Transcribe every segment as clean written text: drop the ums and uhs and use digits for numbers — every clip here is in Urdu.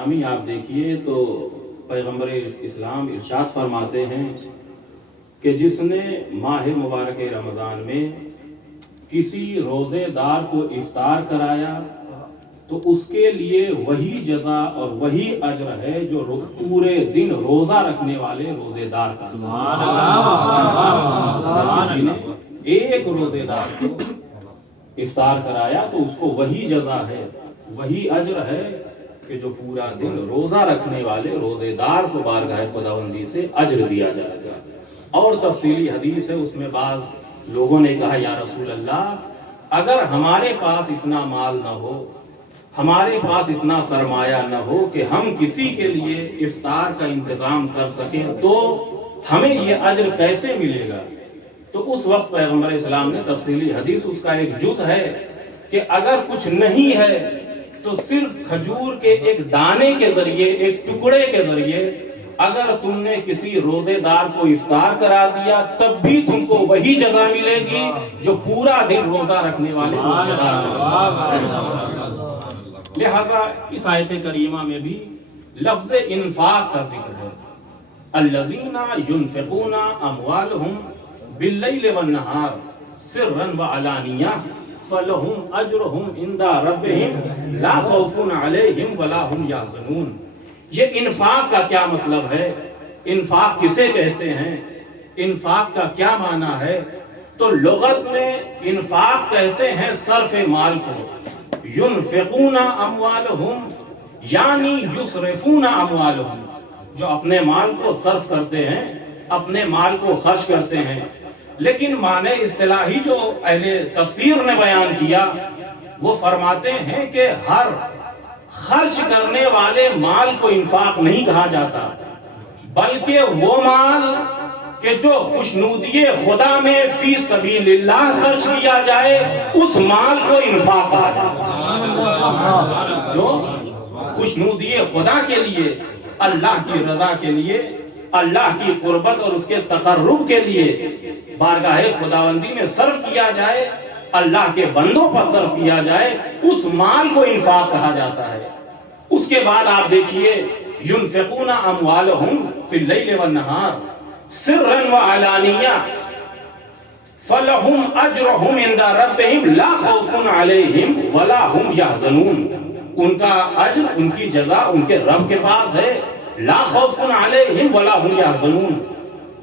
گرامی آپ دیکھیے تو پیغمبر اسلام ارشاد فرماتے ہیں کہ جس نے ماہ مبارک رمضان میں کسی روزے دار کو افطار کرایا تو اس کے لیے وہی جزا اور وہی اجر ہے جو پورے دن روزہ رکھنے والے روزے دار کا۔ سبحان اللہ۔ کسی نے ایک روزے دار کو افطار کرایا تو اس کو وہی جزا ہے، وہی اجر ہے کہ جو پورا دن روزہ رکھنے والے روزے دار کو بارگاہ خداوندی سے اجر دیا جائے گا۔ اور تفصیلی حدیث ہے، اس میں بعض لوگوں نے کہا یا رسول اللہ اگر ہمارے پاس اتنا مال نہ ہو، ہمارے پاس اتنا سرمایہ نہ ہو کہ ہم کسی کے لیے افطار کا انتظام کر سکیں تو ہمیں یہ اجر کیسے ملے گا؟ تو اس وقت پیغمبر اسلام نے تفصیلی حدیث اس کا ایک جز ہے کہ اگر کچھ نہیں ہے تو صرف کھجور کے ایک دانے کے ذریعے، ایک ٹکڑے کے ذریعے اگر تم نے کسی روزے دار کو افطار کرا دیا تب بھی تم کو وہی جزا ملے گی جو پورا دن روزہ رکھنے والے روزے دار۔ لہذا اس آیت کریمہ میں بھی لفظ انفاق کا ذکر ہے۔ الذین ينفقون اموالهم باللیل والنہار سرا وعلانیہ فلہم اجرہم عند ربہم لا خوف علیہم ولا ہم یحزنون۔ یہ انفاق کا کیا مطلب ہے؟ انفاق کسے کہتے ہیں؟ انفاق کا کیا معنی ہے؟ تو لغت میں انفاق کہتے ہیں صرف مال کو۔ ينفقون اموالهم یعنی یصرفون اموالهم، جو اپنے مال کو صرف کرتے ہیں، اپنے مال کو خرچ کرتے ہیں۔ لیکن معنی اصطلاحی جو اہل تفسیر نے بیان کیا وہ فرماتے ہیں کہ ہر خرچ کرنے والے مال کو انفاق نہیں کہا جاتا، بلکہ وہ مال کہ جو خوشنودی خدا میں فی سبیل اللہ خرچ کیا جائے اس مال کو انفاق کہا جاتا۔ جو خوشنودی خدا کے لیے، اللہ کی رضا کے لیے، اللہ کی قربت اور اس کے تقرب کے لیے بارگاہ خداوندی میں صرف کیا جائے، اللہ کے بندوں پر صرف کیا جائے، اس مال کو انفاق کہا جاتا ہے۔ اس کے بعد آپ دیکھیے ينفقون اموالهم فی اللیل والنہار سرا وعلانیہ فلہم اجرہم عند ربہم لا خوف علیہم ولا ہم یحزنون۔ ان کا اجر، ان کی جزا ان کے رب کے پاس ہے، لا خوف علیہم ولا ہم یحزنون۔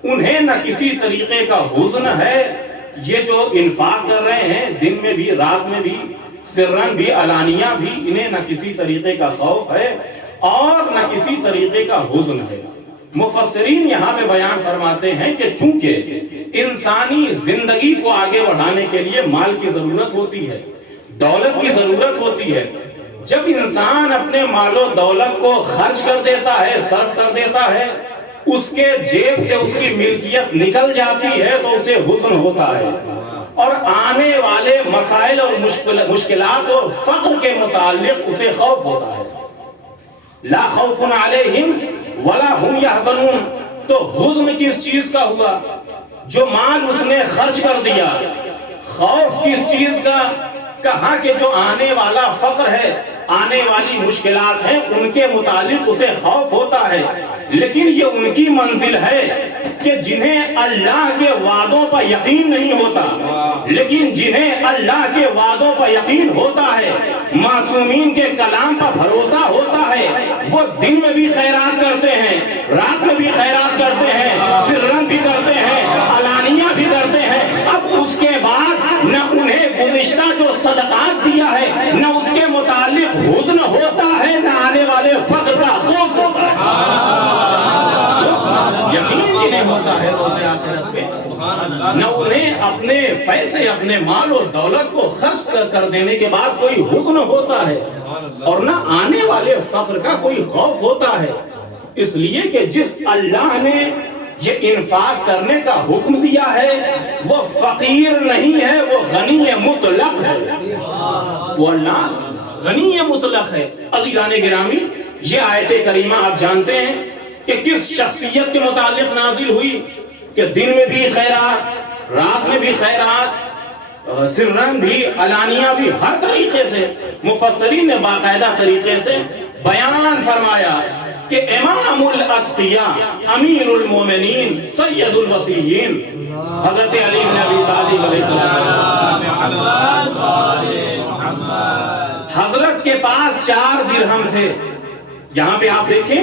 انہیں نہ کسی طریقے کا حزن ہے، یہ جو انفاق کر رہے ہیں دن میں بھی رات میں بھی، سرن بھی علانیہ بھی، انہیں نہ کسی طریقے کا خوف ہے اور نہ کسی طریقے کا حزن ہے۔ مفسرین یہاں پہ بیان فرماتے ہیں کہ چونکہ انسانی زندگی کو آگے بڑھانے کے لیے مال کی ضرورت ہوتی ہے، دولت کی ضرورت ہوتی ہے، جب انسان اپنے مال و دولت کو خرچ کر دیتا ہے، صرف کر دیتا ہے، اس کے جیب سے اس کی ملکیت نکل جاتی ہے تو اسے حزن ہوتا ہے، اور آنے والے مسائل اور مشکلات اور فقر کے متعلق اسے خوف ہوتا ہے۔ لا خوف علیہم ولا ہم یحزنون۔ تو حزن کس چیز کا ہوا؟ جو مال اس نے خرچ کر دیا۔ خوف کس چیز کا؟ کہا کہ جو آنے والا فقر ہے، آنے والی مشکلات ہیں، ان کے متعلق اسے خوف ہوتا ہے، لیکن یہ ان کی منزل ہے کہ جنہیں اللہ کے وعدوں پر یقین نہیں ہوتا، لیکن جنہیں اللہ کے وعدوں پر یقین ہوتا ہے، معصومین کے کلام پر بھروسہ ہوتا ہے، وہ دن میں بھی خیرات کرتے ہیں، رات میں بھی خیرات کرتے ہیں، سرن بھی کرتے ہیں، علانیہ بھی کرتے ہیں۔ اب اس کے بعد نہ انہیں گزشتہ جو صدقات دیا ہے نہ اس کے متعلق حزن ہوتا ہے، نہ آنے والے فقر کا خوف ہوتا ہے۔ یقین جنہیں ہوتا ہے روز آخرت پہ، نہ انہیں اپنے پیسے، اپنے مال اور دولت کو خرچ کر دینے کے بعد کوئی حزن ہوتا ہے اور نہ آنے والے فقر کا کوئی خوف ہوتا ہے، اس لیے کہ جس اللہ نے یہ انفاق کرنے کا حکم دیا ہے وہ فقیر نہیں ہے، وہ غنی مطلق ہے، وہ اللہ غنی مطلق ہے۔ عزیزان گرامی، یہ آیت کریمہ آپ جانتے ہیں کہ کس شخصیت کے متعلق نازل ہوئی کہ دن میں بھی خیرات، رات میں بھی خیرات، سرن بھی علانیہ بھی، ہر طریقے سے مفسرین نے باقاعدہ طریقے سے بیان فرمایا کہ امام الاتقیاء امیر المومنین سید الوصیین حضرت علی بن ابی طالب علیہ السلام، حضرت کے پاس 4 درہم تھے. یہاں پہ آپ دیکھیں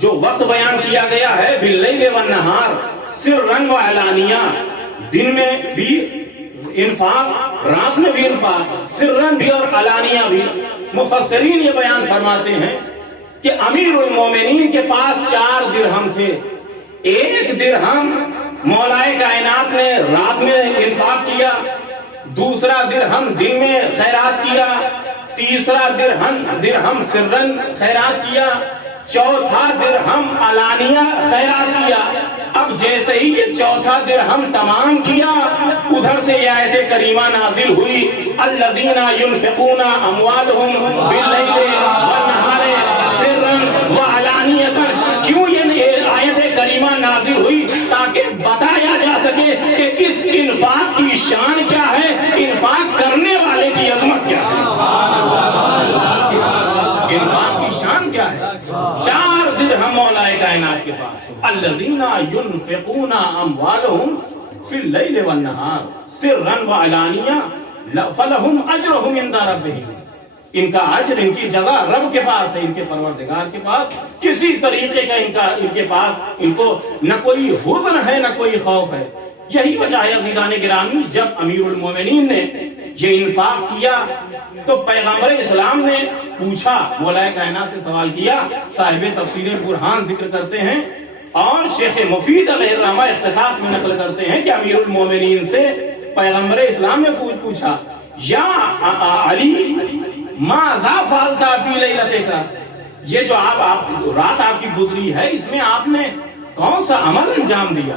جو وقت بیان کیا گیا ہے باللیل والنہار سرًا و علانیہ، دن میں بھی انفاق، رات میں بھی انفاق، سرًا بھی اور علانیہ بھی. مفسرین یہ بیان فرماتے ہیں کہ امیر المومنین کے پاس 4 درہم تھے. 1 درہم مولائے کائنات نے رات میں انفاق کیا، دوسرا درہم دن میں خیرات کیا، تیسرا درہم سرًا خیرات کیا، چوتھا درہم علانیہ خیرات کیا. اب جیسے ہی یہ چوتھا درہم تمام کیا، ادھر سے یہ آیت کریمہ نازل ہوئی الذین ينفقون اموالهم باللیل والنہار سرًا وعلانیۃ. کیوں یہ آیت کریمہ نازل ہوئی؟ تاکہ بتایا جا سکے کہ اس انفاق کی شان کیا ہے، انفاق کرنے والے کی عظمت کیا ہے، انفاق کی شان کیا ہے. 4 درہم مولائے کائنات کے پاس. الذین ينفقون اموالهم فی اللیل والنہار سرًا وعلانیہ فلہم اجرہم عند ربہم. ان کا اجر، ان کی جزا رب کے پاس ہے، ان کے پروردگار کے پاس. کسی طریقے کا ان کے پاس ان کو نہ کوئی حزن ہے نہ کوئی خوف ہے. یہی وجہ ہے عزیزان گرامی، جب امیر المومنین نے یہ انفاق کیا تو پیغمبر اسلام نے پوچھا، مولائے کائنات سے سوال کیا. صاحب تفسیر برہان ذکر کرتے ہیں اور شیخ مفید علیہ الرحمہ اختصاص میں نقل کرتے ہیں کہ امیر المومنین سے پیغمبر اسلام نے پوچھا یا علی ماذا فعلت فی لیلتک، یہ جو رات آپ کی گزری ہے اس میں آپ نے کون سا عمل انجام دیا؟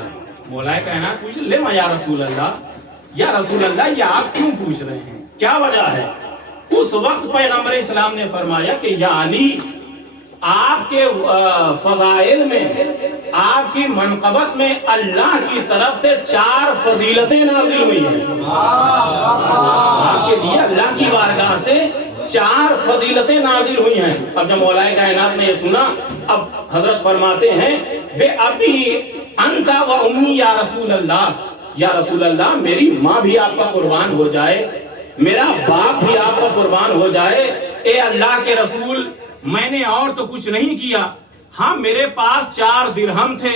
مولائے کائنات پوچھ لما یا رسول اللہ، یا رسول اللہ یہ آپ کیوں پوچھ رہے ہیں، کیا وجہ ہے؟ اس وقت پیغمبر اسلام نے فرمایا کہ یا علی، آپ کے فضائل میں، آپ کی منقبت میں اللہ کی طرف سے 4 فضیلتیں نازل ہوئی ہیں. آپ کے لیے اللہ کی بارگاہ سے 4 فضیلتیں نازل ہوئی ہیں. اب جب مولائے کائنات نے یہ سنا، اب حضرت فرماتے ہیں بے ابی انت و امی یا رسول اللہ، یا رسول اللہ میری ماں بھی آپ کا قربان ہو جائے، میرا باپ بھی آپ کا قربان ہو جائے. اے اللہ کے رسول، میں نے اور تو کچھ نہیں کیا، ہاں میرے پاس 4 درہم تھے،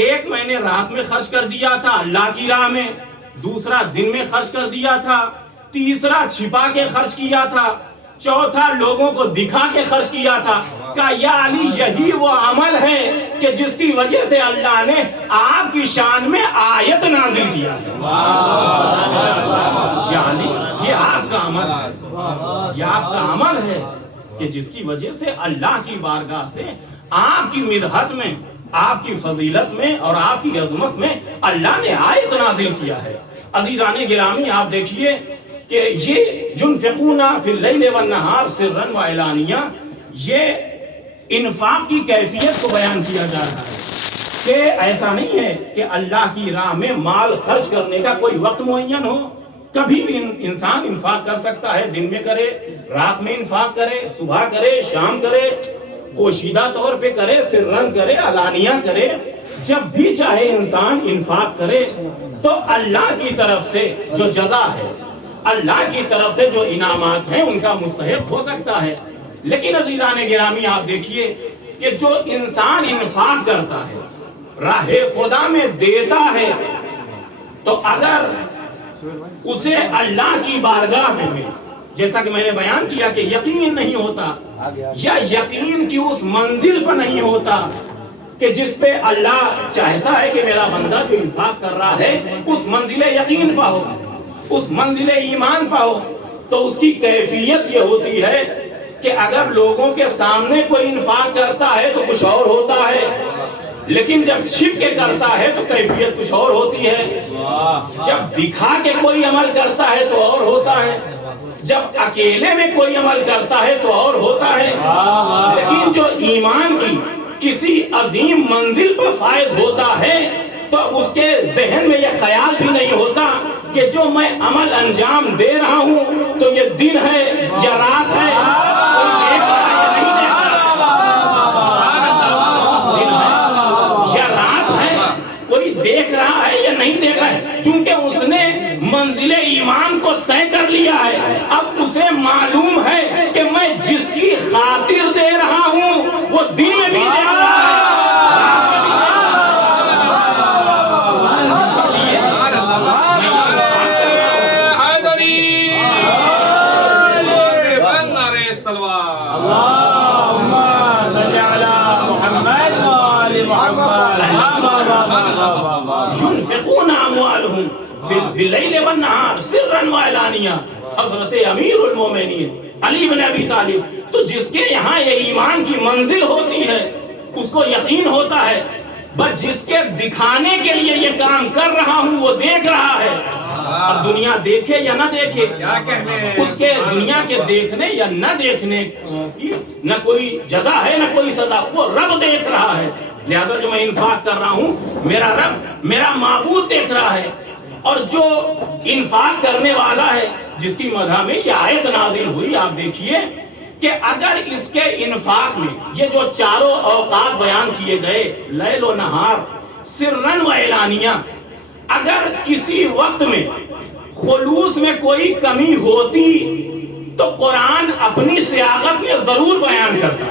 ایک میں نے رات میں خرچ کر دیا تھا اللہ کی راہ میں، دوسرا دن میں خرچ کر دیا تھا، تیسرا چھپا کے خرچ کیا تھا، چوتھا لوگوں کو دکھا کے خرچ کیا تھا. کہا یا علی یہی وہ عمل ہے کہ جس کی وجہ سے اللہ نے آپ کی شان میں آیت نازل کیا. یا علی یہ آپ کا عمل ہے، یہ آپ کا عمل ہے کہ جس کی وجہ سے اللہ کی بارگاہ سے آپ کی مدحت میں، آپ کی فضیلت میں اور آپ کی عظمت میں اللہ نے آیت نازل کیا ہے. عزیزان گرامی آپ دیکھیے کہ یہ ينفقون فی اللیل والنہار سرًا وعلانیہ، یہ انفاق کی کیفیت کو بیان کیا جا رہا ہے کہ ایسا نہیں ہے کہ اللہ کی راہ میں مال خرچ کرنے کا کوئی وقت معین ہو. کبھی بھی انسان انفاق کر سکتا ہے، دن میں کرے، رات میں انفاق کرے، صبح کرے، شام کرے، پوشیدہ طور پہ کرے، سرًا کرے، علانیہ کرے. جب بھی چاہے انسان انفاق کرے تو اللہ کی طرف سے جو جزا ہے، اللہ کی طرف سے جو انعامات ہیں ان کا مستحق ہو سکتا ہے. لیکن عزیزان گرامی آپ دیکھیے کہ جو انسان انفاق کرتا ہے، راہ خدا میں دیتا ہے، تو اگر اسے اللہ کی بارگاہ میں، جیسا کہ میں نے بیان کیا کہ یقین نہیں ہوتا، یا یقین کی اس منزل پر نہیں ہوتا کہ جس پہ اللہ چاہتا ہے کہ میرا بندہ جو انفاق کر رہا ہے اس منزل یقین پا ہو، اس منزل ایمان پا ہو، تو اس کی کیفیت یہ ہوتی ہے کہ اگر لوگوں کے سامنے کوئی انفاق کرتا ہے تو کچھ اور ہوتا ہے، لیکن جب چھپ کے کرتا ہے تو کیفیت کچھ اور ہوتی ہے. جب دکھا کے کوئی عمل کرتا ہے تو اور ہوتا ہے، جب اکیلے میں کوئی عمل کرتا ہے تو اور ہوتا ہے. لیکن جو ایمان کی کسی عظیم منزل پر فائز ہوتا ہے تو اس کے ذہن میں یہ خیال بھی نہیں ہوتا کہ جو میں عمل انجام دے رہا ہوں تو یہ دن ہے یا رات ہے، کوئی دیکھ رہا ہے یا نہیں دیکھ رہا. باللیل والنہار سرا وعلانیہ، حضرت امیر المومنین علی بن ابی طالب. تو جس کے یہاں یہ ایمان کی منزل ہوتی ہے اس کو یقین ہوتا ہے، بس جس کے دکھانے کے لیے یہ کام کر رہا ہوں وہ دیکھ رہا ہے. اب دنیا دیکھے یا نہ دیکھے، اس کے دنیا کے دیکھنے یا نہ دیکھنے کی نہ کوئی جزا ہے نہ کوئی سزا، وہ رب دیکھ رہا ہے. لہذا جو میں انفاق کر رہا ہوں میرا رب میرا معبود دیکھ رہا ہے. اور جو انفاق کرنے والا ہے جس کی مدح میں یہ آیت نازل ہوئی، آپ دیکھیے کہ اگر اس کے انفاق میں یہ جو چاروں اوقات بیان کیے گئے، لیل و نہار، سرن و اعلانیہ، اگر کسی وقت میں خلوص میں کوئی کمی ہوتی تو قرآن اپنی سیاقت میں ضرور بیان کرتا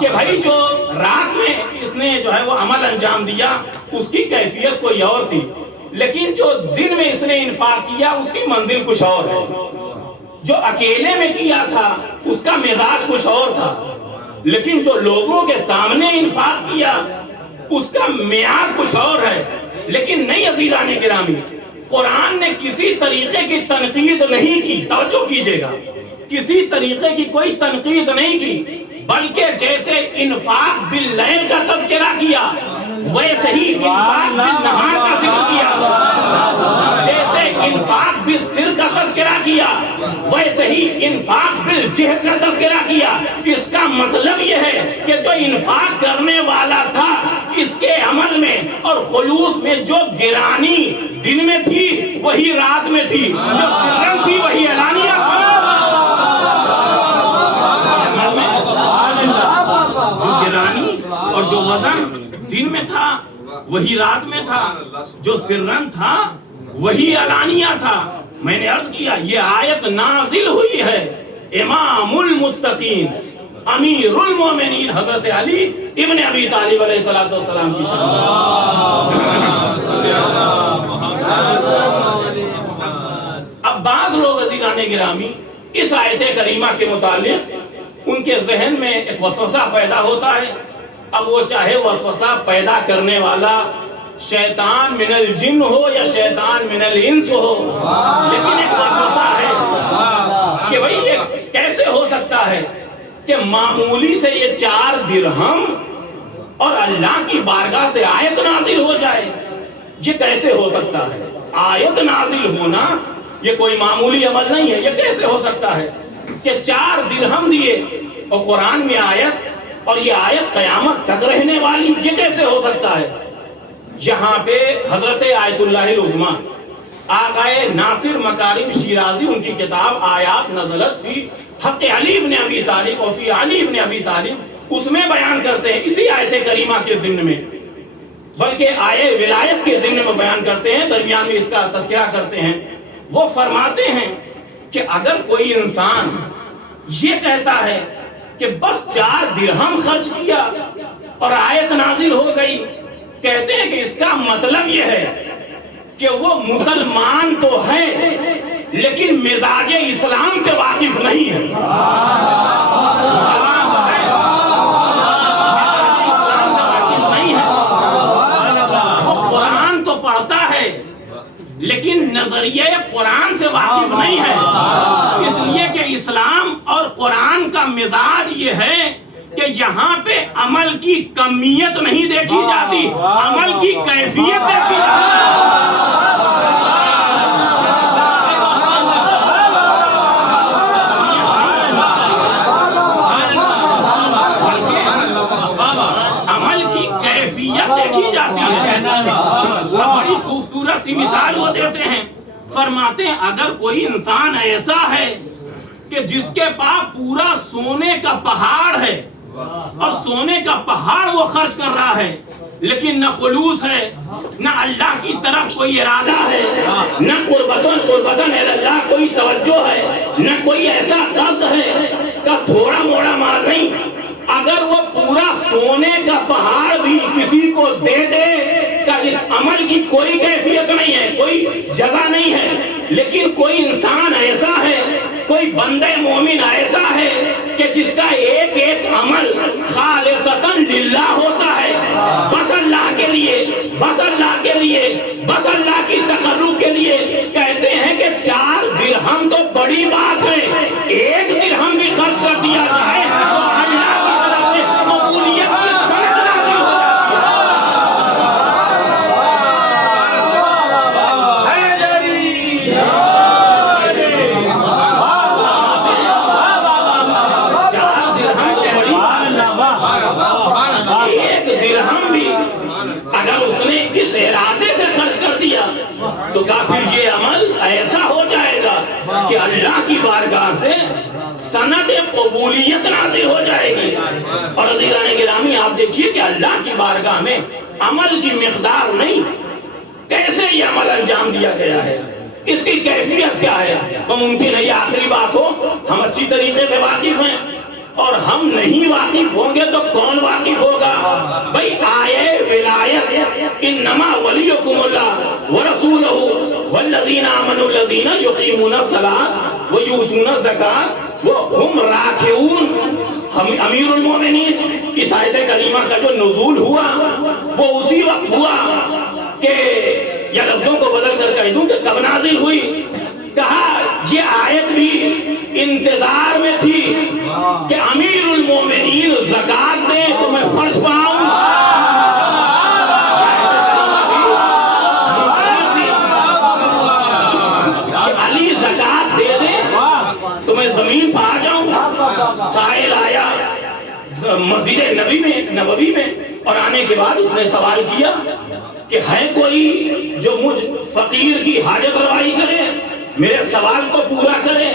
کہ بھائی جو رات میں اس نے جو ہے وہ عمل انجام دیا اس کی کیفیت کوئی اور تھی، لیکن جو دن میں اس نے انفاق کیا اس کی منزل کچھ اور ہے. جو اکیلے میں کیا تھا اس کا مزاج کچھ اور تھا، لیکن جو لوگوں کے سامنے انفاق کیا اس کا معیار کچھ اور ہے. لیکن نہیں عزیزان گرامی، قرآن نے کسی طریقے کی تنقید نہیں کی، توجہ کیجئے گا، کسی طریقے کی کوئی تنقید نہیں کی، بلکہ جیسے انفاق باللیل کا تذکرہ کیا ویسے ہی انفاق بالنہار کا ذکر کیا، جیسے انفاق بالسر کا تذکرہ کیا ویسے ہی انفاق بالجہد کا تذکرہ کیا. اس کا مطلب یہ ہے کہ جو انفاق کرنے والا تھا اس کے عمل میں اور خلوص میں جو گرانی دن میں تھی وہی رات میں تھی، جو سرن تھی وہی علانیہ تھی. جو گرانی اور جو وزن دن میں تھا وہی رات میں تھا، جو سرن تھا وہی علانیہ تھا. میں نے عرض کیا یہ آیت نازل ہوئی ہے امام المتقین امیر المومنین حضرت علی ابن ابی طالب علیہ السلام کی شان. اب بعض لوگ عزیزان گرامی اس آیت کریمہ کے متعلق ان کے ذہن میں ایک وسوسہ پیدا ہوتا ہے. اب وہ چاہے وسوسہ پیدا کرنے والا شیطان من الجن ہو یا شیطان من الانس ہو، لیکن ایک وسوسہ ہے کہ بھئی یہ کیسے ہو سکتا ہے کہ معمولی سے یہ 4 درہم اور اللہ کی بارگاہ سے آیت نازل ہو جائے، یہ کیسے ہو سکتا ہے؟ آیت نازل ہونا یہ کوئی معمولی عمل نہیں ہے. یہ کیسے ہو سکتا ہے کہ 4 درہم دیے اور قرآن میں آیت، اور یہ آیت قیامت تک رہنے والی، یہ کیسے ہو سکتا ہے؟ یہاں پہ حضرت آیت اللہ العظمیٰ آقائے ناصر مکارم شیرازی ان کی کتاب آیات نزلت فی حق علی بن ابی طالب اور فی علی بن ابی طالب، اس میں بیان کرتے ہیں اسی آیت کریمہ کے ضمن میں، بلکہ آیے ولایت کے ضمن میں بیان کرتے ہیں، درمیان میں اس کا تذکرہ کرتے ہیں. وہ فرماتے ہیں کہ اگر کوئی انسان یہ کہتا ہے کہ بس 4 درہم خرچ کیا اور آیت نازل ہو گئی، کہتے ہیں کہ اس کا مطلب یہ ہے کہ وہ مسلمان تو ہے لیکن مزاج اسلام سے واقف نہیں ہے. وہ قرآن تو پڑھتا ہے لیکن نظریہ قرآن سے واقف نہیں ہے. اس لیے کہ اسلام اور قرآن کا مزاج یہ ہے کہ یہاں پہ عمل کی کمیت نہیں دیکھی جاتی، عمل کی کیفیت دیکھی جاتی عمل کی کیفیت دیکھی جاتی ہے. بڑی خوبصورت سی مثال وہ دیتے ہیں، فرماتے ہیں اگر کوئی انسان ایسا ہے کہ جس کے پاس پورا سونے کا پہاڑ ہے اور سونے کا پہاڑ وہ خرچ کر رہا ہے، لیکن نہ خلوص ہے، نہ اللہ کی طرف کوئی ارادہ ہے، نہ قربتاً اللہ کوئی توجہ ہے، نہ کوئی ایسا قصد ہے کہ تھوڑا موڑا مال نہیں. اگر وہ پورا سونے کا پہاڑ بھی کسی کو دے دے کہ اس عمل کی کوئی کیفیت نہیں ہے، کوئی جگہ نہیں ہے، لیکن کوئی انسان ایسا ہے، کوئی بندے مومن ایسا ہے کہ جس کا ایک ایک عمل خالصتاً للہ ہوتا ہے، بس اللہ کے لیے، بس اللہ کے لیے، بس اللہ کی تقرب کے درہم بھی اگر اس نے اس ارادے سے خرچ کر دیا تو کہا پھر یہ عمل ایسا ہو جائے گا کہ اللہ کی بارگاہ سے سند قبولیت نازل ہو جائے گی. اور عزیزان گرامی آپ دیکھیے کہ اللہ کی بارگاہ میں عمل کی مقدار نہیں، کیسے یہ عمل انجام دیا گیا ہے، اس کی کیفیت کیا ہے. وہ ممکن ہے یہ آخری بات ہو، ہم اچھی طریقے سے واقف ہیں، اور ہم نہیں واقف ہوں گے تو کون واقف ہوگا؟ بھئی آیے ولایت انما ولیکم اللہ ورسولہ والذین آمنوا الذین یقیمون الصلاۃ ویؤتون الزکاۃ وہم راکعون. امیر المومنین اس آیت کریمہ کا جو نزول ہوا وہ اسی وقت ہوا کہ یا لفظوں کو بدل کر کہہ دوں کہ کب نازل ہوئی؟ کہا یہ آیت بھی انتظار میں تھی کہ امیر المومنین زکات دے تو میں فرض پاؤں. علی زکات دے دے تو میں زمین پا جاؤں. سائل آیا مسجد نبوی میں اور آنے کے بعد اس نے سوال کیا کہ ہے کوئی جو مجھ فقیر کی حاجت روائی کرے، میرے سوال کو پورا کرے؟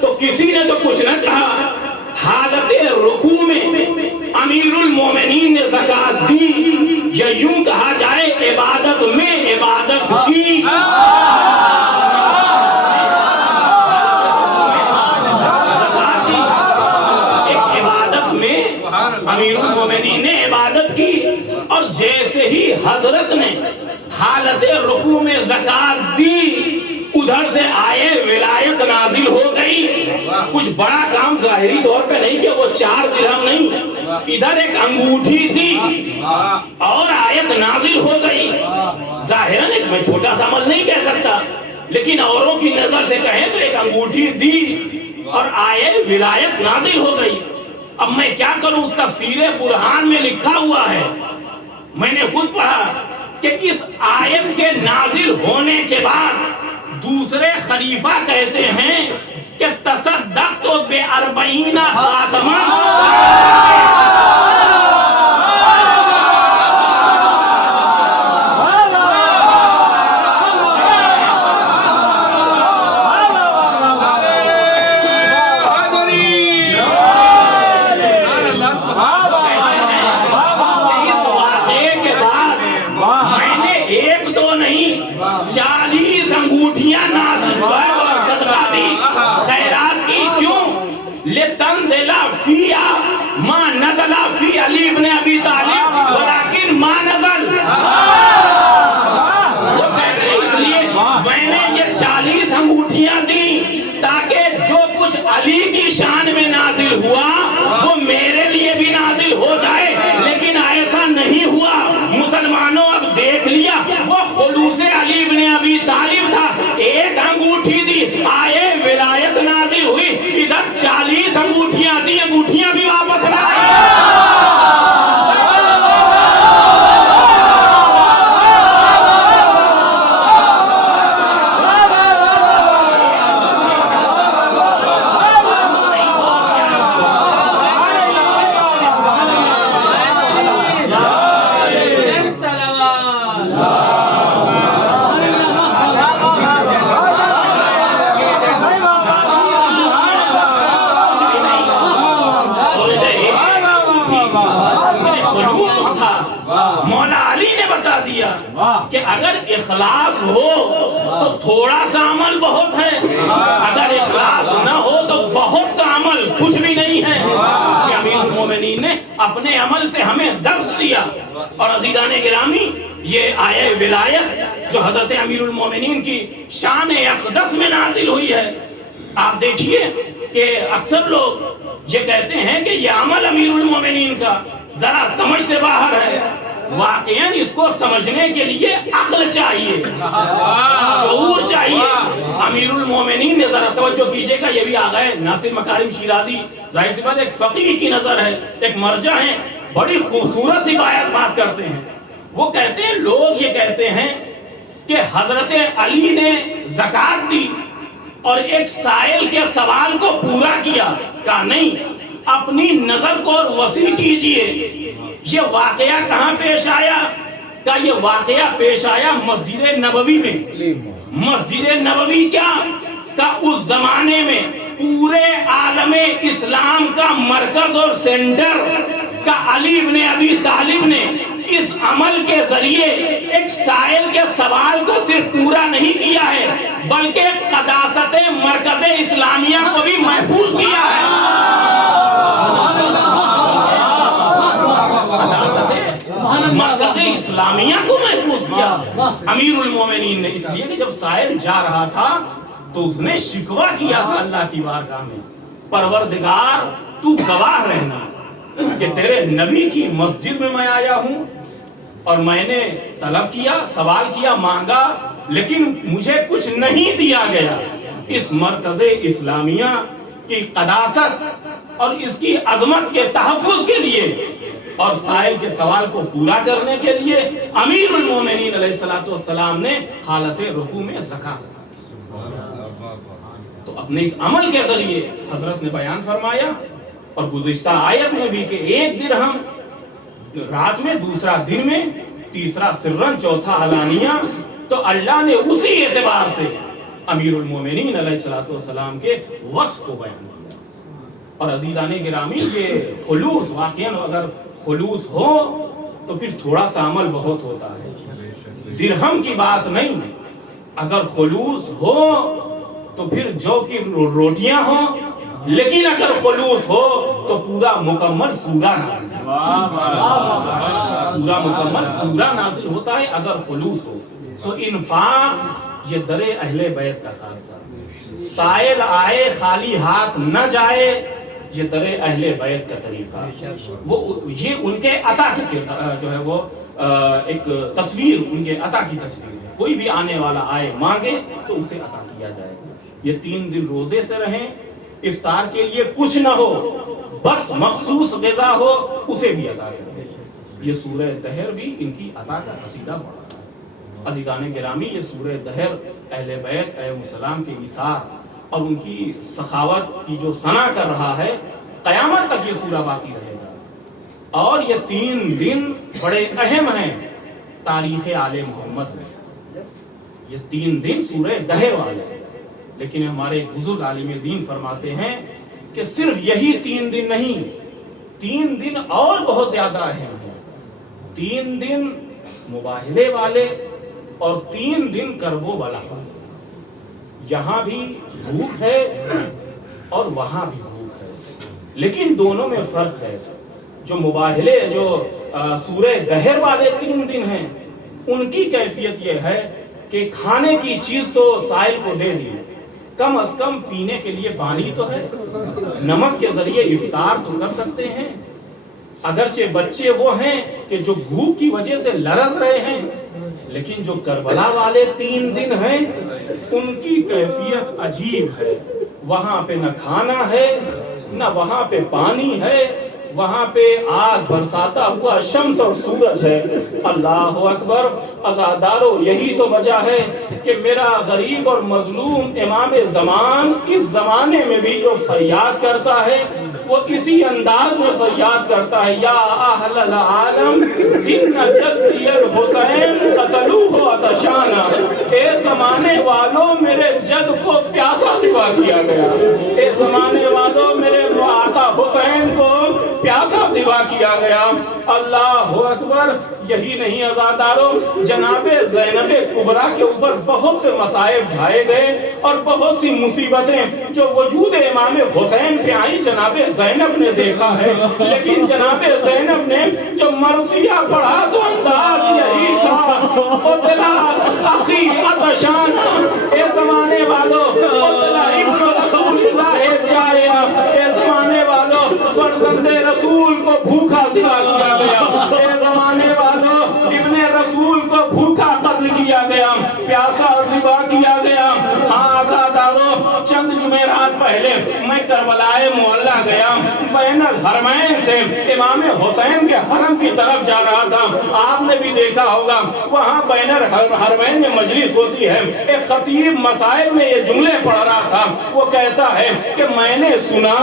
تو کسی نے تو کچھ نہ کہا. حالت رکوع میں امیر المومنین نے زکات دی، یا یوں کہا جائے عبادت میں عبادت کی. امیر المومنین نے عبادت کی، اور جیسے ہی حضرت نے حالت رکوع میں زکات دی ادھر سے آئے ولایت نازل ہو گئی. کچھ بڑا کام ظاہری طور پہ نہیں کہ وہ 4 درہم نہیں، ادھر ایک انگوٹھی دی اور آیت نازل ہو گئی. ظاہراً ایک میں چھوٹا سا عمل نہیں کہہ سکتا، لیکن اوروں کی نظر سے کہیں تو ایک انگوٹھی دی اور آئے ولایت نازل ہو گئی. اب میں کیا کروں؟ تفسیر برہان میں لکھا ہوا ہے، میں نے خود پڑھا کہ اس آیت کے نازل ہونے کے بعد دوسرے خلیفہ کہتے ہیں کہ تصدقت ب40 خاتما. لتنزل فيها ما نزل في علي بن ابي طالب ولكن ما نزل. وہ کہتے ہیں اس لیے میں نے یہ 40 انگوٹھیاں دی تاکہ جو کچھ علی کی شان میں نازل ہوا وہ میرے لیے بھی نازل ہو جائے. لیکن ایسا نہیں ہوا. مسلمانوں اب دیکھ لیا وہ خلوص علی بن ابی طالب تھا. ایک انگوٹھی دی آئے ولایت نازل ہوئی، ادھر 40 انگوٹھیاں دی، انگوٹھیاں بھی واپس نہ آئی. کہ اگر اخلاص ہو تو تھوڑا سا عمل بہت ہے، اگر اخلاص نہ ہو تو بہت سا عمل کچھ بھی نہیں ہے. کہ امیر المومنین نے اپنے عمل سے ہمیں درس دیا. اور عزیزان گرامی یہ آیہ ولایت جو حضرت امیر المومنین کی شان اقدس میں نازل ہوئی ہے، آپ دیکھیے کہ اکثر لوگ یہ کہتے ہیں کہ یہ عمل امیر المومنین کا ذرا سمجھ سے باہر ہے. واقعاً اس کو سمجھنے کے لیے عقل چاہیے، شعور چاہیے. امیر المومنین نے ذرا توجہ کیجئے گا، یہ بھی آ گئے ناصر مکارم شیرازی، ظاہر سی بات ایک فقیہ کی نظر ہے، ایک مرجع ہے، بڑی خوبصورت سی بات کرتے ہیں. وہ کہتے ہیں لوگ یہ کہتے ہیں کہ حضرت علی نے زکات دی اور ایک سائل کے سوال کو پورا کیا. کہا نہیں، اپنی نظر کو اور وسیع کیجئے. یہ واقعہ کہاں پیش آیا؟ کہ یہ واقعہ پیش آیا مسجد نبوی میں. مسجد نبوی کیا کہ اس زمانے میں پورے عالم اسلام کا مرکز اور سینٹر کا علی بن ابی طالب نے اس عمل کے ذریعے ایک سائل کے سوال کو صرف پورا نہیں کیا ہے بلکہ قداست مرکز اسلامیہ کو بھی محفوظ کیا ہے. مرکز اسلامیہ کو محفوظ کیا امیر المومنین نے. اس لیے کہ جب سائل جا رہا تھا تو اس نے شکوہ کیا تھا اللہ کی بارگاہ میں، پروردگار تو گواہ رہنا کہ تیرے نبی کی مسجد میں میں آیا ہوں اور میں نے طلب کیا، سوال کیا، مانگا، لیکن مجھے کچھ نہیں دیا گیا. اس مرکز اسلامیہ کی قداست اور اس کی عظمت کے تحفظ کے لیے اور سائل کے سوال کو پورا کرنے کے لیے امیر المومنین علیہ الصلوۃ والسلام نے حالت رکوع میں زکات. تو اپنے اس عمل کے ذریعے حضرت نے بیان فرمایا اور گزشتہ آیت میں بھی کہ 1 درہم رات میں، دوسرا دن میں، تیسرا سرن، چوتھا علانیہ. تو اللہ نے اسی اعتبار سے امیر المومنین علیہ الصلوۃ والسلام کے وصف کو بیان کیا. اور عزیزان گرامی یہ خلوص، واقعاً اگر خلوص ہو تو پھر تھوڑا سا عمل بہت ہوتا ہے، درہم کی بات نہیں. اگر خلوص ہو تو پھر جو کی روٹیاں ہوں، لیکن اگر خلوص ہو تو پورا مکمل سورہ نازل پورا مکمل سورہ نازل ہوتا ہے اگر خلوص ہو. تو انفاق یہ در اہل بیت کا خاصہ، سائل آئے خالی ہاتھ نہ جائے، یہ در اہل بیت کا طریقہ. یہ ان کے عطا کی جو ہے وہ ایک تصویر، ان کے عطا کی تصویر ہے. کوئی بھی آنے والا آئے مانگے تو اسے عطا کیا جائے گا. یہ 3 دن روزے سے رہیں، افطار کے لیے کچھ نہ ہو، بس مخصوص غذا ہو، اسے بھی عطا کریں. یہ سورہ دہر بھی ان کی عطا کا قصیدہ پڑھا ہے. عزیزان گرامی یہ سورہ دہر اہل بیت علیہم السلام کے ایثار اور ان کی سخاوت کی جو ثنا کر رہا ہے، قیامت تک یہ سورہ باقی رہے گا. اور یہ 3 دن بڑے اہم ہیں تاریخ آل محمد میں. یہ 3 دن سورہ دہر والے، لیکن ہمارے بزرگ عالم دین فرماتے ہیں کہ صرف یہی 3 دن نہیں، 3 دن اور بہت زیادہ اہم ہیں. 3 دن مباہلے والے اور 3 دن کرب و بلا والے. یہاں بھی بھوک ہے اور وہاں بھی بھوک ہے، لیکن دونوں میں فرق ہے. جو مباہلے، جو سورہ دہر والے 3 دن ہیں، ان کی کیفیت یہ ہے کہ کھانے کی چیز تو سائل کو دے دی، کم از کم پینے کے لیے پانی تو ہے، نمک کے ذریعے افطار تو کر سکتے ہیں. اگرچہ بچے وہ ہیں کہ جو بھوک کی وجہ سے لرز رہے ہیں، لیکن جو کربلا والے 3 دن ہیں ان کی کیفیت عجیب ہے. وہاں پہ نہ کھانا ہے، نہ وہاں پہ پانی ہے، وہاں پہ آگ برساتا ہوا شمس اور سورج ہے. اللہ اکبر. عزادارو یہی تو وجہ ہے کہ میرا غریب اور مظلوم امام زمان اس زمانے میں بھی جو فریاد کرتا ہے وہ اسی انداز میں فریاد کرتا ہے، یا اہل العالم ان جدی الحسین قتلوہ عطشانا. اے زمانے والوں میرے جد کو پیاسا ذبح کیا گیا، اے زمانے والوں میرے آقا حسین کو پیاسا ذبح کیا گیا. اللہ اکبر. یہی نہیں عزاداروں، جناب زینب کبریٰ کے اوپر بہت سے مصائب ڈھائے گئے اور بہت سی مصیبتیں جو وجود امام حسین پہ آئی جناب زینب نے دیکھا ہے، لیکن جناب زینب نے جو مرثیہ پڑھا تو انداز یہی تھا، قتل اخی عطشانا. اے زمانے والوں، قتل ابن رسول اللہ جائع. اے زمانے والوں، فرزند رسول کو بھوکا ذبح کیا گیا. اے زمانے والوں، ابن رسول کو بھوکا قتل کیا گیا، پیاسا ذبح کیا گیا. آزادارو چند جمعرات پہلے میں کربلائے معلی گیا، بین الحرمین سے امام حسین کے حرم کی طرف جا رہا تھا، آپ نے بھی دیکھا ہوگا وہاں بینر حرمین میں مجلس ہوتی ہے، ایک خطیب مسائل میں یہ جملے پڑھ رہا تھا، وہ کہتا ہے کہ میں نے سنا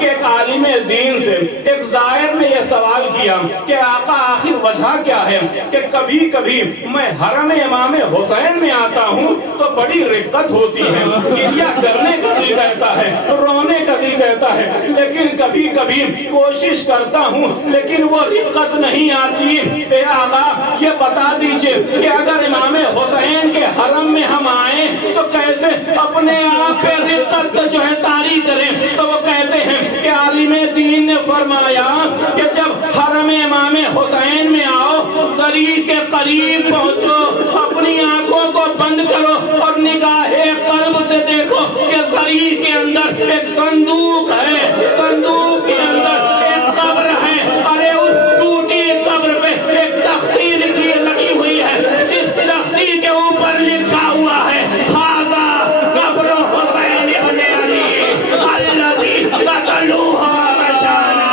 کہ ایک عالم دین سے ایک زائر نے یہ سوال کیا کہ آقا آخر وجہ کیا ہے کہ کبھی کبھی میں حرم امام حسین میں آتا ہوں تو بڑی رقت ہوتی ہے، گریہ کرنے کا دل کہتا ہے، رونے کا دل کہتا ہے، لیکن کبھی کبھی کوشش کرتا ہوں لیکن وہ رقت نہیں آتی۔ اے آقا یہ بتا دیجئے کہ اگر امام حسین کے حرم میں ہم آئیں تو کیسے اپنے آپ پہ رقت جو ہے طاری کریں؟ تو وہ کہتے ہیں کہ عالم دین نے فرمایا کہ جب حرم امام حسین میں آؤ، زری کے قریب پہنچو، اپنی آنکھوں کو بند کرو اور نگاہ قلب سے دیکھو کہ زری کے اندر ایک صندوق ہے، صندوق کے اندر ایک قبر ہے، ارے اس ٹوٹی قبر پہ ایک تختی لگی ہوئی ہے، جس تختی کے اوپر لکھا ہوا ہے ھذا قبر حسین ابن علی الذی قتلوہ رشانا۔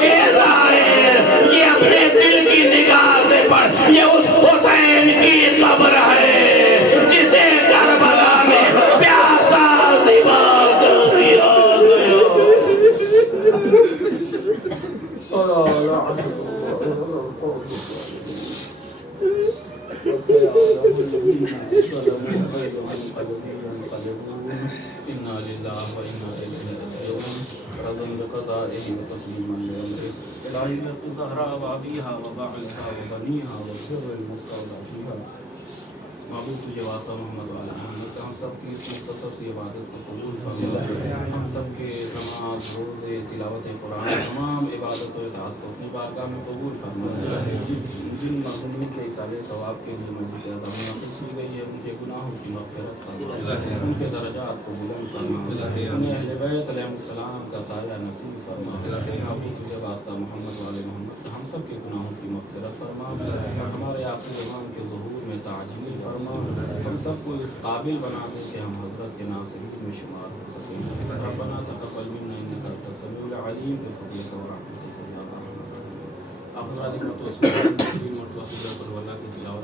اے ظاہر یہ اپنے دل کی نگاہ سے پڑھ، یہ اس حسین کی قبر ہے جسے کربلا میں پیاسا ذبح کر دیا گیا۔ انا للہ و انا الیہ راجعون، رضا بقضائه وتسلیما لامره، الہی زہرا و ابیہا و بعلہا و بنیہا و سر المستودع، معبود تجھے واسطہ محمد و آل محمد، ہم سب کی اس مختصر سی عبادت کو قبول فرما، ہم سب کے نماز، روزے، تلاوت قرآن، تمام عبادت و اطاعت کو اپنی بارگاہ میں قبول فرما۔ جن مرحومین کے اصالہ ثواب کے لیے مجلس اعظم منعقد کی گئی ہے ان کے گناہوں کی مغفرت فرما، ان کے درجات کو بلند فرما، انہیں اہل بیت علیہ السلام کا سایہ نصیب فرما، معبود تجھے واسطہ محمد و آل محمد، ہم سب کے گناہوں کی مغفرت فرما اور ہمارے آخر زمان کے ظہور میں تعجیل فرما، ہم سب کو اس قابل بنا دے کہ ہم حضرت کے ناصحین میں شمار ہو سکیں۔ ربنا تقبل منا انک انت السمیع العلیم بفضلک ورحمتک یا ارحم الراحمین۔ آپ حضرات ایک مرتبہ سورۃ اللہ کی تلاوت